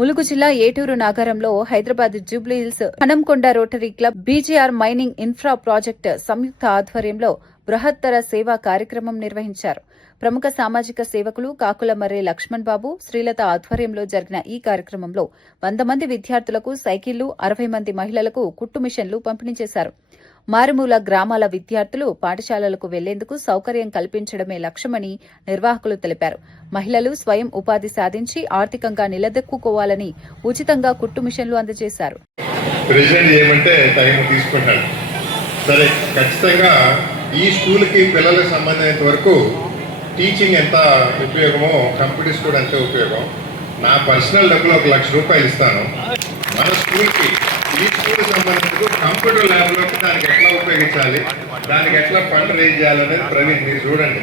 ములుగు జిల్లా ఏటూరు నగరంలో Hyderabad Jubilee Hills Hanamkonda rotary club BGR mining infra project సంయుక్త ఆధ్వర్యంలో బృహత్తర సేవా కార్యక్రమం నిర్వహించారు. ప్రముఖ సామాజిక సేవకులు కాకుల మర్రి లక్ష్మణ్ బాబు, శ్రీలత ఆధ్వర్యంలో జరిగిన ఈ కార్యక్రమంలో 100 మంది విద్యార్థులకు సైకిళ్లు, 60 మంది మహిళలకు కుట్టు మిషన్లు పంపిణీ చేశారు. మారుమూల గ్రామాల విద్యార్థులు పాఠశాలలకు వెళ్లేందుకు సౌకర్యం కల్పించడమే లక్ష్యమని నిర్వాహకులు తెలిపారు. మహిళలు స్వయం ఉపాధి సాధించి ఆర్థికంగా నిలదొక్కుకోవాలని ఉచితంగా కుట్టు మిషన్లు అందజేశారు. సరే, ఖచ్చితంగా ఈ స్కూల్కి పిల్లలకు సంబంధించినంత వరకు టీచింగ్ ఎంత ఉపయోగమో కంప్యూటర్స్ కూడా అంతే ఉపయోగం. నా పర్సనల్ డబ్బులు 1 లక్ష రూపాయలు ఇస్తాను. మన స్కూల్కి ఈ స్కూల్ సంబంధించి కంప్యూటర్ ల్యాబ్లోకి దానికి ఎట్లా ఉపయోగించాలి, దానికి ఎట్లా ఫండ్ రేజ్ చేయాలనేది ప్రవీణ్ మీరు చూడండి.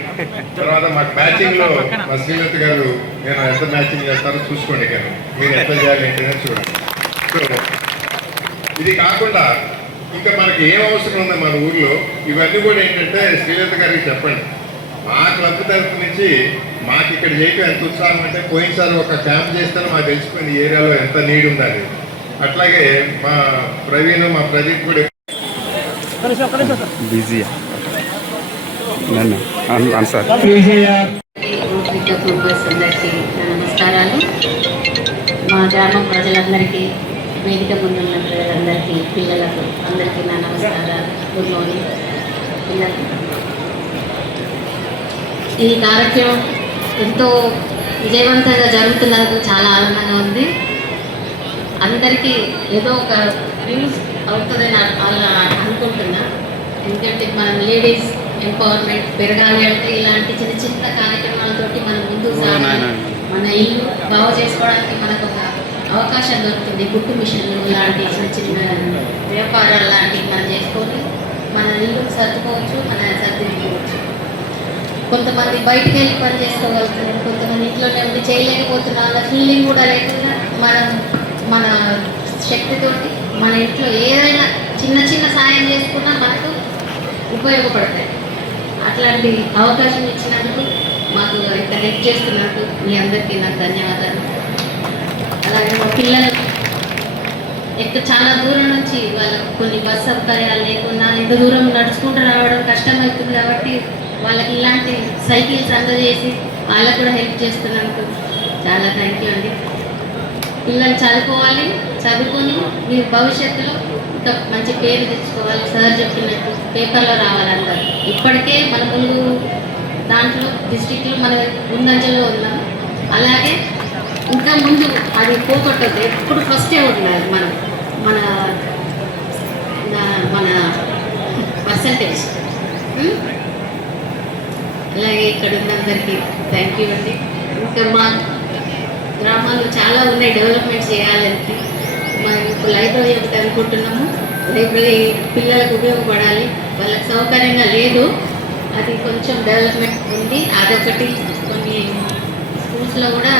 తర్వాత మాకు మ్యాచింగ్లో మా శ్రీలత గారు నేను ఎంత మ్యాచింగ్ చేస్తారో చూసుకోండి, కానీ మీరు ఎట్లా చేయాలి ఏంటనే చూడండి. సో ఇది కాకుండా ఇంకా మనకి ఏం అవసరం ఉంది మన ఊర్లో, ఇవన్నీ కూడా ఏంటంటే శ్రీలత గారికి చెప్పండి. మా క్లబ్ తరఫు నుంచి మాకు ఇక్కడ చేయటం ఎంత ఉత్సాహం అంటే, పోయినసారి ఒక క్యాంప్ చేస్తాను మాకు తెలిసిపోయింది ఏరియాలో ఎంత నీడ్ ఉండాలి. అట్లాగే మా ప్రవీణ్, మా ప్రదీప్ కూడా నమస్కారాలు. మా గ్రామ ప్రజలందరికీ, వేదిక ముందున్న ప్రజలందరికీ, పిల్లలకు అందరికీ నా నమస్కారాలు. గుడ్ మార్నింగ్ పిల్లలు. ఈ కార్యక్రమం ఎంతో విజయవంతంగా జరుగుతున్నందుకు చాలా ఆనందంగా ఉంది. అందరికీ ఏదో ఒక న్యూస్ అవుతుందని అనుకుంటున్నా. ఎందుకంటే మనం లేడీస్ ఎంపవర్మెంట్ పెరగాలి అంటే ఇలాంటి చిన్న చిన్న కార్యక్రమాలతోటి మనం ముందుకు సాగాలి. మన ఇల్లు బాగు చేసుకోవడానికి మనకు ఒక అవకాశం దొరుకుతుంది. కుట్టు మిషన్లు లాంటి చిన్న చిన్న వ్యాపారాలు లాంటివి మనం చేసుకొని మన ఇల్లు సర్దుకోవచ్చు, మన సర్దుకోవచ్చు. కొంతమంది బయటికి వెళ్ళి పని చేసుకోగలుగుతున్నారు, కొంతమంది ఇంట్లోనే ఉండి చేయలేకపోతున్నారు. అలా ఫీలింగ్ కూడా లేకుండా మనం మన శక్తితోటి మన ఇంట్లో ఏదైనా చిన్న చిన్న సాయం చేసుకున్నా మనకు ఉపయోగపడతాయి. అట్లాంటి అవకాశం ఇచ్చినందుకు, మాకు ఇంత హెల్ప్ చేస్తున్నందుకు మీ అందరికీ నాకు ధన్యవాదాలు. అలాగే మా పిల్లలు చాలా దూరం నుంచి వాళ్ళకు కొన్ని బస్ సౌకర్యాలు లేకుండా ఇంత దూరం నడుచుకుంటూ రావడం కష్టమవుతుంది. కాబట్టి వాళ్ళకి ఇలాంటి సైకిల్స్ అందజేసి వాళ్ళకు కూడా హెల్ప్ చేస్తున్నందుకు చాలా థ్యాంక్ యూ అండి. పిల్లలు చదువుకోవాలి, చదువుకొని మీరు భవిష్యత్తులో ఇంకా మంచి పేరు తెచ్చుకోవాలి. సార్ చెప్పినట్టు పేపర్లో రావాలంటారు. ఇప్పటికే మన ములుగు దాంట్లో డిస్ట్రిక్ట్లో మనం ముందంజలో ఉన్నాం. అలాగే ఇంకా ముందు అది పోగొట్టదు, ఎప్పుడు ఫస్టే ఉండాలి మన మన మన పర్సంటేజ్. అలాగే ఇక్కడ ఉన్నందరికీ థ్యాంక్ యూ అండి. ఇంకా మా గ్రామాల్లో చాలా ఉన్నాయి డెవలప్మెంట్ చేయాలని. మనం ఇప్పుడు లైబ్రరీ ఒకటి అనుకుంటున్నాము. లైబ్రరీ పిల్లలకు ఉపయోగపడాలి, వాళ్ళకి సౌకర్యంగా లేదు, అది కొంచెం డెవలప్మెంట్ ఉంది. అదొకటి కొన్ని స్కూల్స్లో కూడా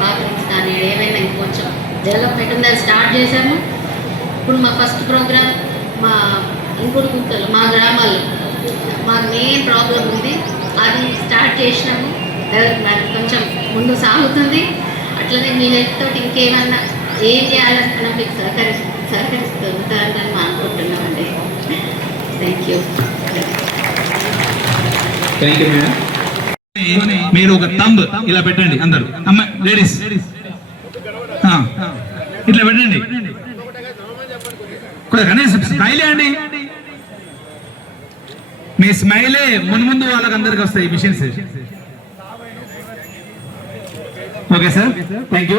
బాత్రూమ్స్ కానీ ఏమైనా ఇంకొంచెం డెవలప్మెంట్ ఉంది, అది స్టార్ట్ చేశాము. ఇప్పుడు మా ఫస్ట్ ప్రోగ్రామ్ మా ఇంకుడు గుంతలు మా గ్రామాల్లో మా మెయిన్ ప్రాబ్లం ఉంది, అది స్టార్ట్ చేసినాము. డెవలప్మెంట్ కొంచెం ముందు సాగుతుంది. అట్లనే మీ హెల్ప్తో ఇంకేమన్నా ఏం చేయాలనుకున్నా మీకు సహకరిస్తూ ఉంటారని మనం అనుకుంటున్నామండి. Thank you. Thank you madam. మీరు ఒక తంబ్ ఇలా పెట్టండి అందరూ. అమ్మ లేడీస్ ఇట్లా పెట్టండి. కనీసం స్మైలే అండి. మీ స్మైలే ముందు వాళ్ళకి అందరికి వస్తాయి machines. Okay sir, thank you.